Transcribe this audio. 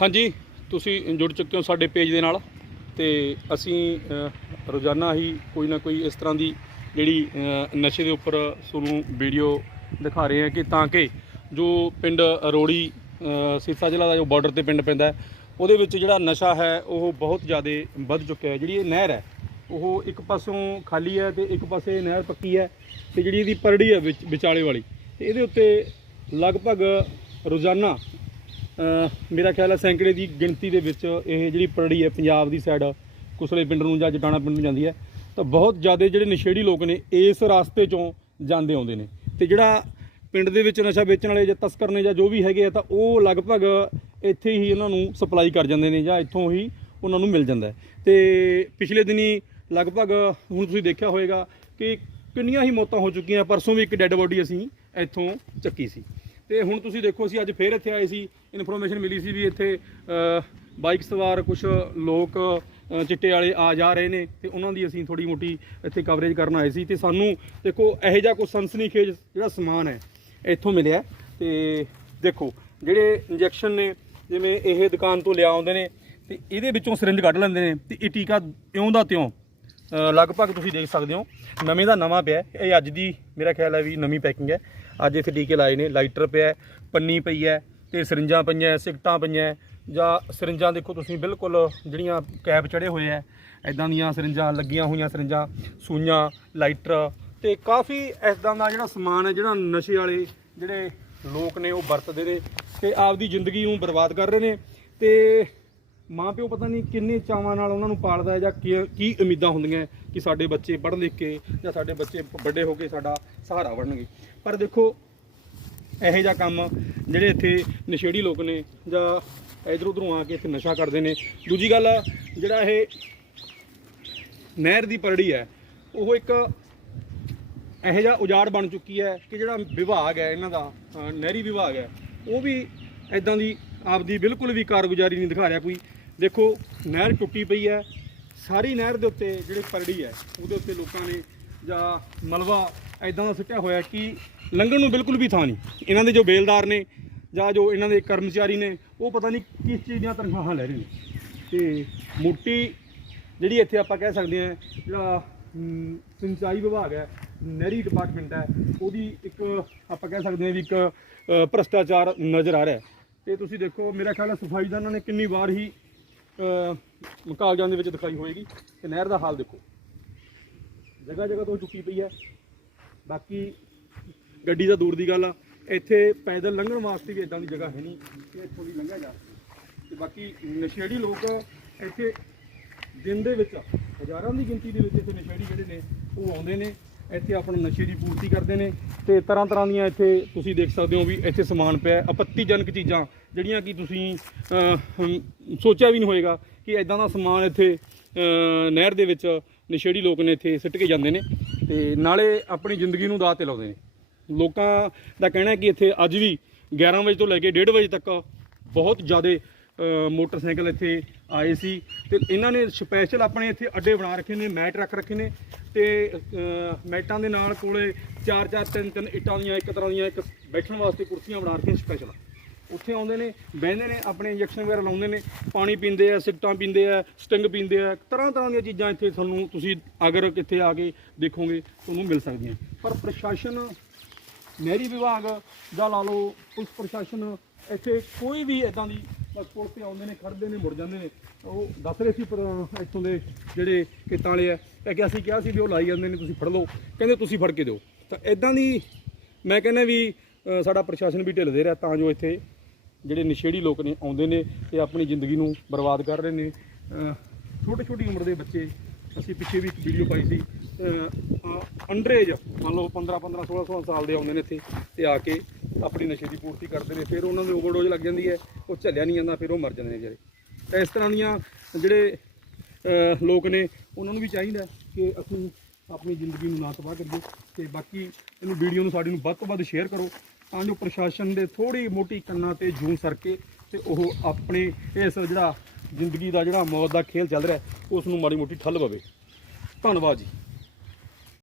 ਹਾਂਜੀ, ਤੁਸੀਂ ਜੁੜ ਚੁੱਕੇ ਹੋ ਸਾਡੇ ਪੇਜ ਦੇ ਨਾਲ ਤੇ ਅਸੀਂ ਰੋਜ਼ਾਨਾ ਹੀ ਕੋਈ ਨਾ ਕੋਈ ਇਸ ਤਰ੍ਹਾਂ ਦੀ ਜਿਹੜੀ ਨਸ਼ੇ ਦੇ ਉੱਪਰ ਤੁਹਾਨੂੰ ਵੀਡੀਓ ਦਿਖਾ ਰਹੇ ਹਾਂ ਕਿ ਤਾਂ ਕਿ ਜੋ ਪਿੰਡ ਰੋੜੀ ਸਿਰਸਾ ਜ਼ਿਲ੍ਹਾ ਦਾ ਜੋ ਬਾਰਡਰ ਤੇ ਪਿੰਡ ਪੈਂਦਾ ਉਹਦੇ ਵਿੱਚ ਜਿਹੜਾ ਨਸ਼ਾ ਹੈ, ਉਹ ਬਹੁਤ ਜ਼ਿਆਦਾ ਵੱਧ ਚੁੱਕਿਆ ਹੈ। ਜਿਹੜੀ ਇਹ ਨਹਿਰ ਹੈ, ਉਹ ਇੱਕ ਪਾਸੋਂ ਖਾਲੀ ਹੈ ਤੇ ਇੱਕ ਪਾਸੇ ਨਹਿਰ ਪੱਕੀ ਹੈ ਤੇ ਜਿਹੜੀ ਇਹਦੀ ਪਰੜੀ ਹੈ ਵਿਚਾਲੇ ਵਾਲੀ, ਤੇ ਇਹਦੇ ਉੱਤੇ ਲਗਭਗ ਰੋਜ਼ਾਨਾ ਮੇਰਾ ਖਿਆਲ ਹੈ ਸੈਂਕੜੇ ਦੀ ਗਿਣਤੀ ਦੇ ਵਿੱਚ ਇਹ ਜਿਹੜੀ ਪਰੜੀ ਹੈ ਪੰਜਾਬ ਦੀ ਸਾਈਡ ਕੁਸਲੇ ਪਿੰਡ ਨੂੰ ਜਾਂ ਜਟਾਣਾ ਪਿੰਡ ਨੂੰ ਜਾਂਦੀ ਹੈ। ਤਾਂ ਬਹੁਤ ਜ਼ਿਆਦਾ ਜਿਹੜੇ ਨਸ਼ੇੜੀ ਲੋਕ ਨੇ, ਇਸ ਰਸਤੇ ਚੋਂ ਜਾਂਦੇ ਆਉਂਦੇ ਨੇ। ਤੇ ਜਿਹੜਾ ਪਿੰਡ ਦੇ ਵਿੱਚ ਨਸ਼ਾ ਵੇਚਣ ਵਾਲੇ ਜਾਂ ਤਸਕਰ ਨੇ ਜਾਂ ਜੋ ਵੀ ਹੈਗੇ ਆ, ਤਾਂ ਉਹ ਲਗਭਗ ਇੱਥੇ ਹੀ ਇਹਨਾਂ ਨੂੰ ਸਪਲਾਈ ਕਰ ਜਾਂਦੇ ਨੇ ਜਾਂ ਇੱਥੋਂ ਹੀ ਉਹਨਾਂ ਨੂੰ ਮਿਲ ਜਾਂਦਾ ਹੈ। ਤੇ ਪਿਛਲੇ ਦਿਨੀ ਲਗਭਗ ਹੁਣ ਤੁਸੀਂ ਦੇਖਿਆ ਹੋਵੇਗਾ ਕਿ ਕਿੰਨੀਆਂ ਹੀ ਮੌਤਾਂ ਹੋ ਚੁੱਕੀਆਂ, ਪਰਸੋਂ ਵੀ ਇੱਕ ਡੈੱਡ ਬੋਡੀ ਅਸੀਂ ਇੱਥੋਂ ਚੱਕੀ ਸੀ। ਤੇ ਹੁਣ ਤੁਸੀਂ ਦੇਖੋ ਅਸੀਂ ਅੱਜ ਫੇਰ ਇੱਥੇ ਆਏ ਸੀ ਇਨਫੋਰਮੇਸ਼ਨ ਮਿਲੀ ਸੀ ਵੀ ਇੱਥੇ ਬਾਈਕ ਸਵਾਰ ਕੁਝ ਲੋਕ ਚਿੱਟੇ ਵਾਲੇ ਆ ਜਾ ਰਹੇ ਨੇ ਤੇ ਉਹਨਾਂ ਦੀ ਅਸੀਂ ਥੋੜੀ ਮੋਟੀ ਇੱਥੇ ਕਵਰੇਜ ਕਰਨ ਆਏ ਸੀ ਤੇ ਸਾਨੂੰ ਦੇਖੋ ਇਹੋ ਜਿਹਾ ਕੋਈ ਸਨਸਨੀਖੇਜ ਜਿਹੜਾ ਸਮਾਨ ਹੈ, ਇੱਥੋਂ ਮਿਲਿਆ ਤੇ ਦੇਖੋ ਜਿਹੜੇ ਇੰਜੈਕਸ਼ਨ ਨੇ, ਜਿਵੇਂ ਇਹ ਦੁਕਾਨ ਤੋਂ ਲਿਆ ਆਉਂਦੇ ਨੇ ਤੇ ਇਹਦੇ ਵਿੱਚੋਂ ਸਿਰਿੰਜ ਕੱਢ ਲੈਂਦੇ ਨੇ ਤੇ ਇਹ ਟੀਕਾ ਇਉਂ ਦਾ ਤਿਉਂ ਲਗਭਗ ਤੁਸੀਂ ਦੇਖ ਸਕਦੇ ਹੋ ਨਵੇਂ ਦਾ ਨਵਾਂ ਪਿਆ ਹੈ। ਇਹ ਅੱਜ ਦੀ ਮੇਰਾ ਖਿਆਲ ਹੈ ਵੀ ਨਵੀਂ ਪੈਕਿੰਗ ਹੈ ਅੱਜ ਇੱਥੇ ਟੀਕੇ ਲਾਏ ਨੇ ਲਾਈਟਰ ਪਿਆ ਹੈ, ਪੰਨੀ ਪਈ ਹੈ ਤੇ ਸਰਿੰਜਾਂ ਪਈਆਂ ਸਿਗਟਾਂ ਪਈਆਂ ਜਾਂ ਸਰਿੰਜਾਂ ਦੇਖੋ ਤੁਸੀਂ ਬਿਲਕੁਲ ਜਿਹੜੀਆਂ ਕੈਪ ਚੜੇ ਹੋਏ ਐ ਐਦਾਂ ਦੀਆਂ ਸਰਿੰਜਾਂ ਲੱਗੀਆਂ ਹੋਈਆਂ ਸਰਿੰਜਾਂ ਸੂਈਆਂ ਲਾਈਟਰ ਤੇ ਕਾਫੀ ਐਦਾਂ ਦਾ ਜਿਹੜਾ ਸਮਾਨ ਹੈ ਜਿਹੜਾ ਨਸ਼ੇ ਵਾਲੇ ਜਿਹੜੇ ਲੋਕ ਨੇ ਉਹ ਵਰਤਦੇ ਨੇ ਤੇ ਆਪਦੀ ਜ਼ਿੰਦਗੀ ਨੂੰ ਬਰਬਾਦ ਕਰ ਰਹੇ ਨੇ ਤੇ ਮਾਂ ਪਿਓ ਪਤਾ ਨਹੀਂ ਕਿੰਨੇ ਚਾਵਾਂ ਨਾਲ ਉਹਨਾਂ ਨੂੰ ਪਾਲਦਾ ਹੈ ਜਾਂ ਕੀ ਕੀ ਉਮੀਦਾਂ ਹੁੰਦੀਆਂ ਹੈ ਕਿ ਸਾਡੇ ਬੱਚੇ ਪੜ੍ਹ ਲਿਖ ਕੇ ਜਾਂ ਸਾਡੇ ਬੱਚੇ ਵੱਡੇ ਹੋ ਕੇ ਸਾਡਾ ਸਹਾਰਾ ਬਣਨਗੇ। ਪਰ ਦੇਖੋ ਇਹੋ ਜਿਹਾ ਕੰਮ ਜਿਹੜੇ ਇੱਥੇ ਨਸ਼ੇੜੀ ਲੋਕ ਨੇ ਜਾਂ ਇਧਰ ਉਧਰੋਂ ਆ ਕੇ ਇੱਥੇ ਨਸ਼ਾ ਕਰਦੇ ਨੇ। ਦੂਜੀ ਗੱਲ ਜਿਹੜਾ ਇਹ ਨਹਿਰ ਦੀ ਪਰੜੀ ਹੈ ਉਹ ਇੱਕ ਇਹੋ ਜਿਹਾ ਉਜਾੜ ਬਣ ਚੁੱਕੀ ਹੈ ਕਿ ਜਿਹੜਾ ਵਿਭਾਗ ਹੈ ਇਹਨਾਂ ਦਾ ਅ, ਨਹਿਰੀ ਵਿਭਾਗ ਹੈ ਉਹ ਵੀ ਇਦਾਂ ਦੀ ਆਪਦੀ ਬਿਲਕੁਲ ਵੀ ਕਾਰਗੁਜ਼ਾਰੀ ਨਹੀਂ ਦਿਖਾ ਰਿਹਾ ਕੋਈ। ਦੇਖੋ ਨਹਿਰ ਟੁੱਟੀ ਪਈ ਹੈ। ਸਾਰੀ ਨਹਿਰ ਦੇ ਉੱਤੇ ਜਿਹੜੀ ਪਰੜੀ ਹੈ ਉਹਦੇ ਉੱਤੇ ਲੋਕਾਂ ਨੇ ਜਾਂ ਮਲਵਾ ਇਦਾਂ ਦਾ ਸੁੱਟਿਆ ਹੋਇਆ ਕਿ ਲੰਘਣ ਨੂੰ ਬਿਲਕੁਲ ਵੀ ਥਾਂ ਨਹੀਂ। ਇਹਨਾਂ ਦੇ ਜੋ ਬੇਲਦਾਰ ਨੇ ਜਾਂ ਜੋ ਇਹਨਾਂ ਦੇ ਕਰਮਚਾਰੀ ਨੇ ਉਹ ਪਤਾ ਨਹੀਂ ਕਿਸ ਚੀਜ਼ ਦੀਆਂ ਤਨਖਾਹਾਂ ਲੈ ਰਹੇ ਨੇ। ਤੇ ਮੋਟੀ ਜਿਹੜੀ ਇੱਥੇ ਆਪਾਂ ਕਹਿ ਸਕਦੇ ਹਾਂ ਜਿਹੜਾ ਸਿੰਚਾਈ ਵਿਭਾਗ ਹੈ ਨਹਿਰੀ ਡਿਪਾਰਟਮੈਂਟ ਹੈ ਉਹਦੀ ਇੱਕ ਆਪਾਂ ਕਹਿ ਸਕਦੇ ਹਾਂ ਵੀ ਇੱਕ ਅ, ਭ੍ਰਸ਼ਟਾਚਾਰ ਨਜ਼ਰ ਆ ਰਿਹਾ ਹੈ। ਤੇ ਤੁਸੀਂ ਦੇਖੋ ਮੇਰਾ ਖਿਆਲ ਹੈ ਸਫ਼ਾਈ ਦਾ ਇਹਨਾਂ ਨੇ ਕਿੰਨੀ ਵਾਰ ਹੀ ਕਾਗਜ਼ਾਂ ਦੇ ਵਿੱਚ ਦਿਖਾਈ ਹੋਏਗੀ ਕਿ ਨਹਿਰ ਦਾ ਹਾਲ ਦੇਖੋ। ਜਗ੍ਹਾ ਜਗ੍ਹਾ ਤੋਂ ਚੁੱਕੀ ਪਈ ਹੈ। ਬਾਕੀ ਗੱਡੀ ਦਾ ਦੂਰ ਦੀ ਗੱਲ ਆ। ਇੱਥੇ ਪੈਦਲ ਲੰਘਣ ਵਾਸਤੇ ਵੀ ਇਦਾਂ ਦੀ ਜਗ੍ਹਾ ਹੈ ਨਹੀਂ। ਕਿ ਇੱਥੋਂ ਦੀ ਲੰਘਿਆ ਜਾ ਸਕੇ ਤੇ ਬਾਕੀ ਨਸ਼ੇੜੀ ਲੋਕ ਇੱਥੇ ਦਿਨ ਦੇ ਵਿੱਚ ਹਜ਼ਾਰਾਂ ਦੀ ਗਿਣਤੀ ਦੇ ਵਿੱਚ ਇੱਥੇ ਨਸ਼ੇੜੀ ਜਿਹੜੇ ਨੇ, ਉਹ ਆਉਂਦੇ ਨੇ। ਇੱਥੇ ਆਪਣੇ ਨਸ਼ੇ ਦੀ ਪੂਰਤੀ ਕਰਦੇ ਨੇ ਤੇ ਤਰ੍ਹਾਂ ਤਰ੍ਹਾਂ ਦੀਆਂ ਇੱਥੇ ਤੁਸੀਂ ਦੇਖ ਸਕਦੇ ਹੋ ਵੀ ਇੱਥੇ ਸਮਾਨ ਪਿਆ ਆਪੱਤੀਜਨਕ ਚੀਜ਼ਾਂ ਜਿਹੜੀਆਂ ਕਿ ਤੁਸੀਂ ਸੋਚਿਆ ਵੀ ਨਹੀਂ ਹੋਏਗਾ ਕਿ ਇਦਾਂ ਦਾ ਸਮਾਨ ਇੱਥੇ ਨਹਿਰ ਦੇ ਵਿੱਚ ਨਸ਼ੇੜੀ ਲੋਕ ਨੇ ਇੱਥੇ ਸਿੱਟ ਕੇ ਜਾਂਦੇ ਨੇ ਤੇ ਨਾਲੇ ਆਪਣੀ ਜ਼ਿੰਦਗੀ ਨੂੰ ਦਾਅ ਤੇ ਲਾਉਂਦੇ ਨੇ। ਲੋਕਾਂ ਦਾ ਕਹਿਣਾ ਹੈ ਕਿ ਇੱਥੇ ਅੱਜ ਵੀ 11 ਵਜੇ ਤੋਂ ਲੈ ਕੇ 1:30 ਵਜੇ ਤੱਕ ਬਹੁਤ ਜ਼ਿਆਦਾ ਮੋਟਰਸਾਈਕਲ ਇੱਥੇ ਆਏ ਸੀ ਤੇ ਇਹਨਾਂ ਨੇ ਸਪੈਸ਼ਲ ਆਪਣੇ ਇੱਥੇ ਅੱਡੇ ਬਣਾ ਰੱਖੇ ਨੇ, ਮੈਟ ਰੱਖ ਰੱਖੇ ਨੇ ਤੇ ਮੈਟਾਂ ਦੇ ਨਾਲ ਕੋਲੇ ਚਾਰ ਚਾਰ, ਤਿੰਨ ਤਿੰਨ ਇੱਟਾਂ ਦੀਆਂ, ਇੱਕ ਤਰ੍ਹਾਂ ਦੀਆਂ, ਇੱਕ ਬੈਠਣ ਵਾਸਤੇ ਕੁਰਸੀਆਂ ਬਣਾ ਰੱਖੀਆਂ ਸਪੈਸ਼ਲ ਉੱਥੇ ਆਉਂਦੇ ਨੇ, ਬਹਿੰਦੇ ਨੇ, ਆਪਣੇ ਇੰਜੈਕਸ਼ਨ ਵਗੈਰਾ ਲਾਉਂਦੇ ਨੇ, ਪਾਣੀ ਪੀਂਦੇ ਆ ਸਿਗਟਾਂ ਪੀਂਦੇ ਆ, ਸਟਿੰਗ ਪੀਂਦੇ ਆ, ਤਰ੍ਹਾਂ ਤਰ੍ਹਾਂ ਦੀਆਂ ਚੀਜ਼ਾਂ ਇੱਥੇ ਤੁਹਾਨੂੰ ਤੁਸੀਂ ਅਗਰ ਕਿੱਥੇ ਆ ਕੇ ਦੇਖੋਗੇ, ਤੁਹਾਨੂੰ ਮਿਲ ਸਕਦੀਆਂ। ਪਰ ਪ੍ਰਸ਼ਾਸਨ, ਨਹਿਰੀ ਵਿਭਾਗ ਦਾ ਲਾ ਲਓ ਪੁਲਿਸ ਪ੍ਰਸ਼ਾਸਨ ਇੱਥੇ ਕੋਈ ਵੀ ਇਦਾਂ ਦੀ ਬਸ ਪੁਲ ਤੇ ਆਉਂਦੇ ਨੇ ਖੜਦੇ ਨੇ, ਮੁੜ ਜਾਂਦੇ ਨੇ। ਉਹ ਦੱਸ ਰਹੇ ਸੀ ਪਰ ਇੱਥੋਂ ਦੇ ਜਿਹੜੇ ਕਿੱਤਾਂ ਵਾਲੇ ਆ, ਇਹ ਕਿ ਅਸੀਂ ਕਿਹਾ ਸੀ ਵੀ ਉਹ ਲਾਈ ਜਾਂਦੇ ਨੇ, ਤੁਸੀਂ ਫੜ ਲਓ। ਕਹਿੰਦੇ ਤੁਸੀਂ ਫੜ ਕੇ ਦਿਓ। ਤਾਂ ਇਦਾਂ ਦੀ ਮੈਂ ਕਹਿੰਦਾ ਵੀ ਸਾਡਾ ਪ੍ਰਸ਼ਾਸਨ ਵੀ ਢਿੱਲ ਦੇ ਰਿਹਾ, ਤਾਂ ਜੋ ਇੱਥੇ ਜਿਹੜੇ ਨਸ਼ੇੜੀ ਲੋਕ ਨੇ, ਆਉਂਦੇ ਨੇ ਤੇ ਆਪਣੀ ਜ਼ਿੰਦਗੀ ਨੂੰ ਬਰਬਾਦ ਕਰ ਰਹੇ ਨੇ। ਛੋਟੀ ਛੋਟੀ ਉਮਰ ਦੇ ਬੱਚੇ, ਅਸੀਂ ਪਿੱਛੇ ਵੀ ਇੱਕ ਵੀਡੀਓ ਪਾਈ ਸੀ। ਅੰਡਰੇਜ, ਮੰਨ ਲਓ 15 15 16 16 ਸਾਲ ਦੇ ਆਉਂਦੇ ਨੇ ਇੱਥੇ, ਤੇ ਆ ਕੇ ਆਪਣੀ ਨਸ਼ੇ ਦੀ ਪੂਰਤੀ ਕਰਦੇ ਨੇ, ਫਿਰ ਉਹਨਾਂ ਨੂੰ ਓਵਰਡੋਜ਼ ਲੱਗ ਜਾਂਦੀ ਹੈ, ਉਹ ਝੱਲਿਆ ਨਹੀਂ ਜਾਂਦਾ, ਫਿਰ ਉਹ ਮਰ ਜਾਂਦੇ ਨੇ ਜਿਹੜੇ। ਤਾਂ ਇਸ ਤਰ੍ਹਾਂ ਦੀਆਂ ਜਿਹੜੇ ਲੋਕ ਨੇ, ਉਹਨਾਂ ਨੂੰ ਵੀ ਚਾਹੀਦਾ ਕਿ ਅਸੀਂ ਆਪਣੀ ਜ਼ਿੰਦਗੀ ਨੂੰ ਨਾ ਤਬਾਹ ਕਰੀਏ ਤੇ ਬਾਕੀ ਇਹਨੂੰ ਵੀਡੀਓ ਨੂੰ ਸਾਡੀ ਨੂੰ ਵੱਧ ਤੋਂ ਵੱਧ ਸ਼ੇਅਰ ਕਰੋ, ਤਾਂ ਜੋ ਪ੍ਰਸ਼ਾਸਨ ਦੇ ਥੋੜੀ ਮੋਟੀ ਕੰਨਾਂ ਤੇ ਜੂੰ ਸਰਕੇ ਤੇ ਉਹ ਆਪਣੇ ਇਸ ਜਿਹੜਾ ਜ਼ਿੰਦਗੀ ਦਾ ਜਿਹੜਾ ਮੌਤ ਦਾ ਖੇਲ ਚੱਲ ਰਿਹਾ, ਉਸ ਨੂੰ ਮਾੜੀ ਮੋਟੀ ਠੱਲ ਪਵੇ ਧੰਨਵਾਦ ਜੀ।